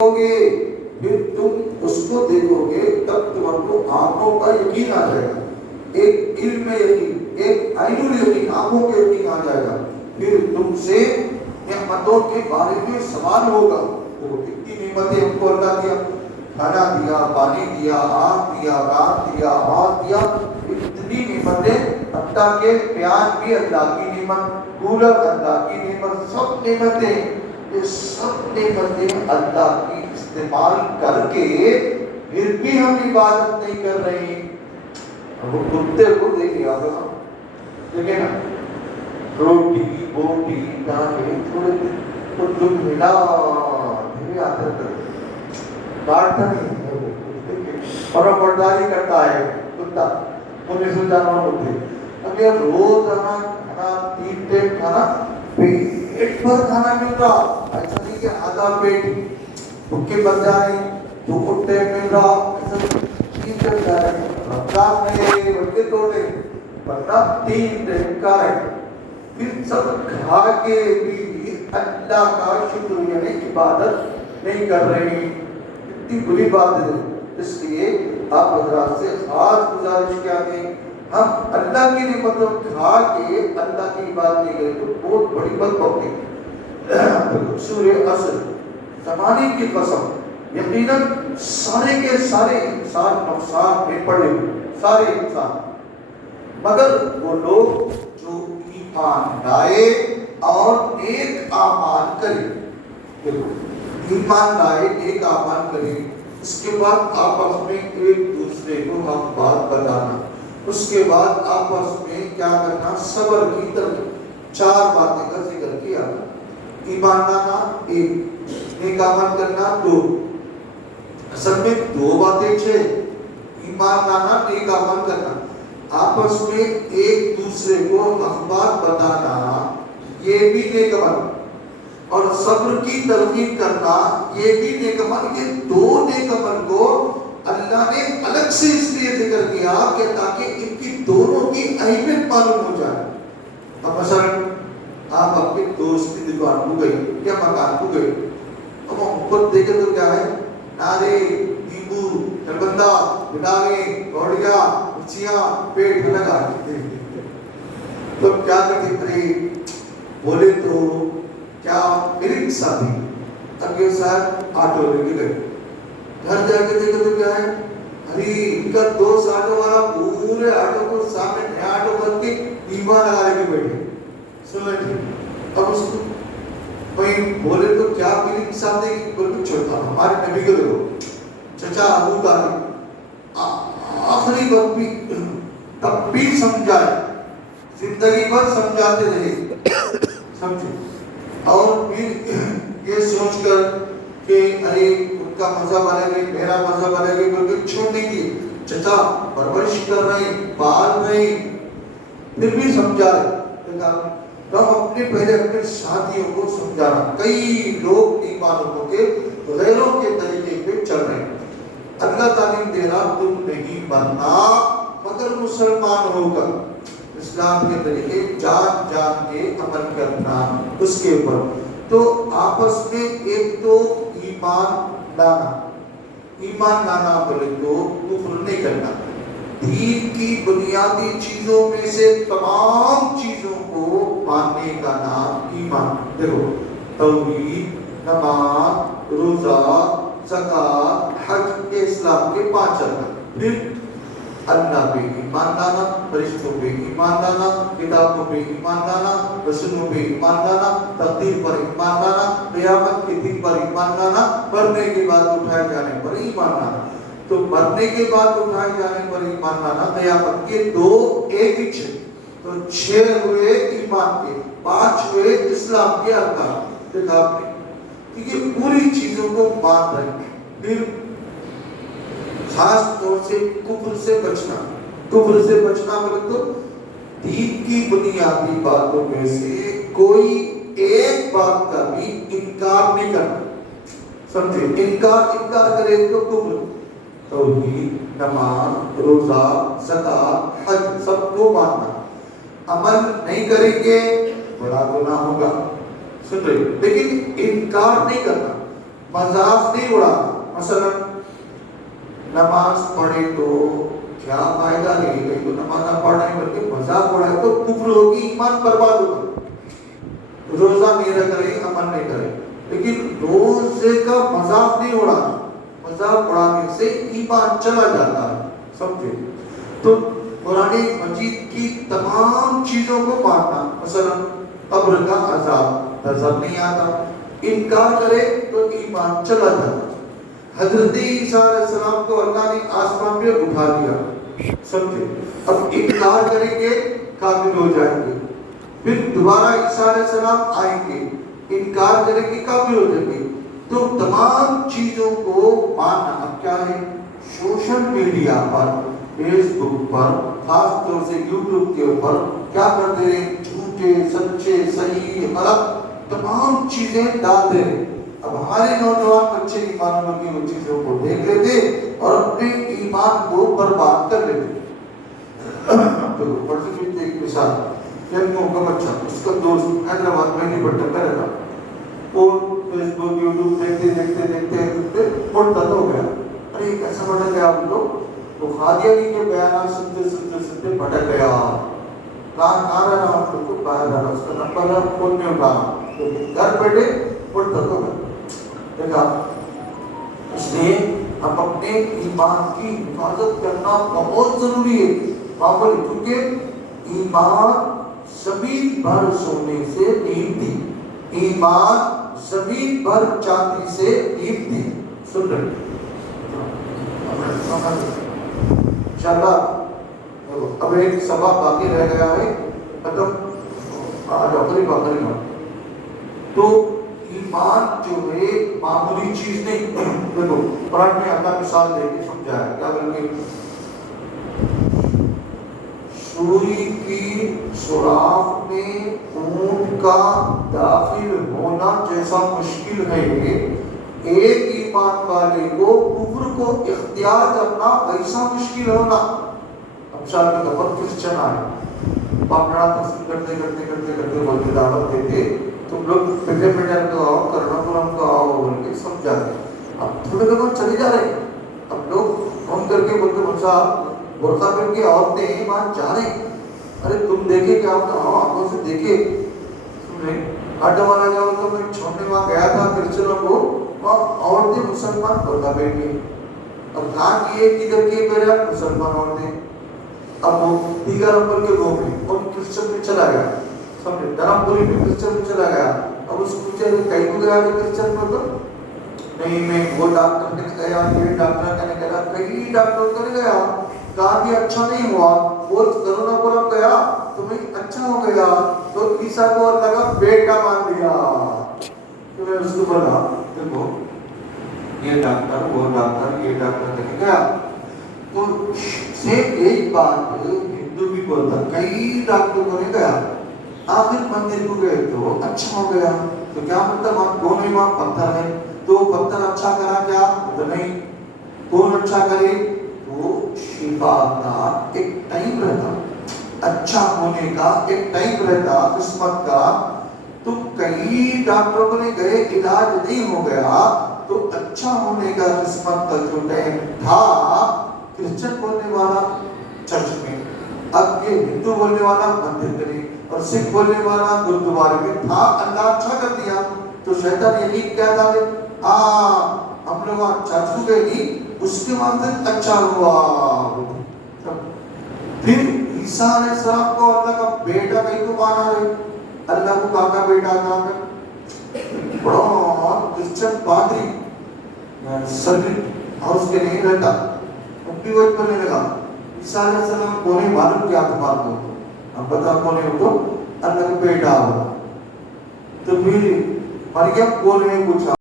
گے پھر تم اس کو دیکھو گے تب تم کو آنکھوں کا یقین آ جائے گا، ایک علم یقین، ایک عین الیقین، آنکھوں کے یقین آ جائے گا. پھر تم سے نعمتوں کے بارے میں سوال ہوگا. وہ اتنی نعمتیں ہم کو اللہ دیا، کھانا دیا، پانی دیا، آنکھ دیا، رات دیا، آواز دیا، اتنی نعمتیں. اللہ کے پیان بھی اللہ کی نعمت، کولر اللہ کی نعمت، سب نعمتیں، یہ سب نعمتیں اللہ کی استعمال کر کے پھر بھی ہم عبادت نہیں کر رہے ہیں. وہ کتے کو دیکھ لیا ہوگا، دیکھیں نا، روٹی بوٹی دانے تھوڑے تو دل ملا دھیرے آتے تھے، کاٹتا نہیں اور برداری کرتا ہے کتا. انہیں سے جانور ہوتے اب یہ روز کھانا 3 ٹائم کھانا، پیٹ بھر کھانا مل رہا، ایسا نہیں کہ آدھا پیٹ بھوکے بن جا رہے ہیں، 2 ٹائم مل رہا، ایسا 3 ٹائم جا رہے ہیں. رمضان میں بڑے توڑے ورنہ 3 ٹائم کا ہے. پھر سب کھا کے بھی اللہ کا شکر یعنی عبادت نہیں کر رہے ہیں. اتنی بری بات ہے. اس لیے آپ حضرات سے خاص گزارش کیا کہ ہم اللہ کی نعمتوں کھا کے اللہ کی عبادت نہیں کریں تو بہت بڑی بدبختی. سورہ عصر، زمانے کی قسم، یقیناً سارے کے سارے انسان نقصان میں پڑے، سارے انسان، مگر وہ لوگ جو ایمان لائے اور نیک اعمال کرے. ایمان لائے، نیک اعمال کرے، اس کے بعد آپس میں ایک دوسرے کو حق بات بتانا، اس کے بعد آپس میں کیا کرنا، صبر کی طرف 4 باتیں کا ذکر کیا. ایمان لانا 1، نیک عمل کرنا 2. اصل میں 2 باتیں 6، ایمان لانا، نیک عمل کرنا، آپس میں ایک دوسرے کو حق بات بتانا، یہ بھی نیک عمل، اور صبر کی تلقین کرنا، یہ بھی نیک عمل. یہ 2 نیک عمل کو اللہ نے الگ سے اس لیے ذکر کیا کہ تاکہ ان کی دونوں کی اہمیت معلوم ہو جائے. اب مثلا آپ اپنے دوست کی دکان کو گئے یا مکان کو گئے، اب اوپر دیکھے تو کیا ہے، نارے، نیمبو، چربندہ، بٹاوے، گوڑیاں، مرچیاں، پیٹ لگا تو کیا کرتے تھے، بولے تو کیا میری ساتھی. اب یہ صاحب آٹو لے کے گئے، گھر جا کے دیکھے تو کیا ہے، ارے ان کا دوست آٹو والا پورے آٹو کو سامنے نیا آٹو کر کے بیمہ لگا کے بیٹھے. سن لیں اب اس کو کوئی بولے تو کیا میری ساتھی کوئی چھوٹا ہمارے نبی کو دیکھو، چچا ابو طالب آخری وقت بھی تب بھی سمجھائے، زندگی بھر سمجھاتے رہے، سمجھے، اور پھر یہ سوچ کر کہ ارے ان کا مذہب الگ ہے، میرا مذہب الگ ہے، کوئی چھوڑ نہیں کی، چچا پرورش کر رہے ہیں، پال رہے ہیں، پھر بھی سمجھا رہے. تو ہم پہلے اپنے ساتھیوں کو سمجھانا. کئی لوگ ایمان ہو کے غیروں کے طریقے پہ چل رہے ہیں. اللہ تعلیم دے رہا تم نہیں بننا مگر مسلمان ہوگا، اسلام کے طریقے جان جان کے عمل کرنا اس کے اوپر. تو آپس میں ایک تو ایمان لانا، ایمان لانا بولے تو کفر نہیں کرنا. دین کی بنیادی چیزوں میں سے تمام چیزوں کو ماننے کا نام ایمان. دیکھو، توحید، نماز، روزہ، زکوٰۃ، حج، اسلام کے 5 ارکان. پھر اللہ پہ ایمان لانا، فرشتوں پہ ایمان لانا، کتابوں پہ ایمان لانا، رسولوں پہ ایمان لانا، تقدیر پر ایمان لانا، قیامت کے دن پر ایمان لانا، مرنے کے بعد اٹھائے جانے پر ایمان لانا. تو مرنے کے بعد اٹھائے جانے پر ایمان لانا، قیامت کے 2 ایک ہی 6، تو 6 ہوئے ایمان کے، 5 ہوئے اسلام کے ارکان. دیکھا آپ نے کہ یہ پوری چیزوں کو مان رہے ہیں. پھر خاص طور سے کفر سے بچنا. کفر سے بچنا مطلب تو دین کی بنیادی باتوں میں سے کوئی ایک بات کا بھی انکار نہیں کرنا. سمجھے، انکار کرے تو کفر. توحید، نماز، روزہ، زکوٰۃ، حج سب کو ماننا. عمل نہیں کریں گے بڑا گناہ ہوگا، سن رہے، لیکن انکار نہیں کرنا. मजाक नहीं उड़ाना। मसलन नमाज पढ़े तो क्या फायदा नहीं, कहीं तो नमाज ना पढ़ने बल्कि मजाक उड़ाए तो कुफ्र होगी, ईमान बर्बाद होगा। रोजा नहीं करे, अमल नहीं करे, लेकिन रोजे का मजाक नहीं उड़ाना, मजाक उड़ाने से ईमान चला जाता है, समझे। तो कुरान मजीद की तमाम चीजों को मानना, मसलन कब्र का अजाब नजर नहीं आता, इनकार करे तो ईमान चला जाता। हजरत ईसा अलैहिस्सलाम को अल्लाह ने आसमान पे उठा दिया, समझे। अब इनकार करेंगे काफिर हो जाएंगे, फिर दोबारा ईसा अलैहिस्सलाम आएंगे, इनकार करेंगे काफिर हो जाएंगे। तो तमाम चीजों को मानना। अब क्या है, सोशल मीडिया पर, फेसबुक पर, खास तौर से यूट्यूब के ऊपर क्या करते हैं, झूठे सच्चे सही गलत तमाम चीजें डाल दे रहे। अब हमारे नौजवान बच्चे ईमान की वो चीजों को देख लेते और अपने ईमान को बर्बाद कर लेते। तो परसों एक मिसाल, का बच्चा, उसका दोस्त हैदराबाद में नहीं पढ़ता था, वो फेसबुक यूट्यूब देखते देखते देखते देखते मुर्तद हो गया। अरे कैसा भटक गया हम लोग, वो खादियानी के बयान सुनते सुनते सुनते भटक गया। कहाँ रहना हम लोग को, बाहर रहना, उसका नंबर फोन में उठा, तो घर बैठे मुर्तद हो गया। देखा, इसलिए हम अपने ईमान की हिफाजत करना बहुत जरूरी है, क्योंकि ईमान जमीन भर सोने से कीमती, ईमान जमीन भर चांदी से कीमती। सुन रहे इंशाअल्लाह। अब एक सबक बाकी रह गया है, मतलब आज आखिरी में। तो ईमान जो है मामूली चीज नहीं। देखो कुरान में अल्लाह मिसाल देके समझाया, क्या करेंगे, सुई की सुराख में ऊंट का दाखिल होना जैसा मुश्किल है, एक ईमान वाले को कुफ्र को इख्तियार करना वैसा मुश्किल होना। अब शायद के तौर पर क्रिश्चियन आए, पापड़ा तस्वीर करते करते करते करते बोलते दावत देते, तुम लोग पिटे पिटर को आओ, कर्णापुरम को आओ बोल के समझाते। अब थोड़े लोग चले जा रहे, अब लोग फोन करके बोलते मुझा बुर्का पहन के औरतें वहां जा रहे। अरे तुम देखे क्या होता, हाँ आंखों से देखे, सुन रहे। आटा वाला क्या होता, मैं छोड़ने वहां गया था क्रिश्चियनों को, वहां औरतें मुसलमान बुर्का पहन के, अब कहाँ किए किधर किए मेरा मुसलमान औरतें। अब वो दीगर नंबर के रूम में और क्रिश्चियन में चला गया, समझे, धर्मपुरी में क्रिश्चियन में चला गया। अब उसको पूछे कहीं को गया क्रिश्चियन में, तो नहीं मैं वो डॉक्टर के गया, ये डॉक्टर कहने गया, कई डॉक्टर को गया, कहा कि अच्छा नहीं हुआ, वो करुणापुरम गया तो मैं अच्छा हो गया, तो ईसा को अल्लाह का बेटा मान लिया। तो मैं उसको बोला देखो ये डॉक्टर वो डॉक्टर ये डॉक्टर कहने गया, तो सेम एक बात हिंदू भी बोलता, कई डॉक्टरों ने गया, आखिर मंदिर को गए तो अच्छा हो गया। तो क्या मतलब आप दोनों वहां पत्थर है, तो पत्थर अच्छा करा क्या, तो नहीं, कौन अच्छा करे, तो शिफा का एक टाइम रहता, अच्छा होने का एक टाइम रहता, किस्मत का। तो कई डॉक्टरों ने गए, इलाज नहीं हो गया, तो अच्छा होने का किस्मत का जो टाइम था, क्रिश्चियन बोलने वाला चर्च में, अब ये हिंदू बोलने वाला मंदिर में, और सिख बोलने वाला गुरुद्वारे में था। अल्लाह अच्छा कर दिया, तो शैतान यही क्या था, हम लोग चाचू गए नहीं, उसके बाद अच्छा हुआ। फिर ईसा अलैहिस्सलाम को अल्लाह का बेटा कहीं को माना है, अल्लाह को काका बेटा कहा, बड़ा क्रिश्चियन पादरी सर्किट हाउस के नहीं रहता, अपनी वही बोलने लगा ईसा अलैहिस्सलाम कौन है मालूम क्या तुम्हारे को, हम बता कौन है, तो अल्लाह का बेटा हो। तो फिर मरियम कौन है पूछा,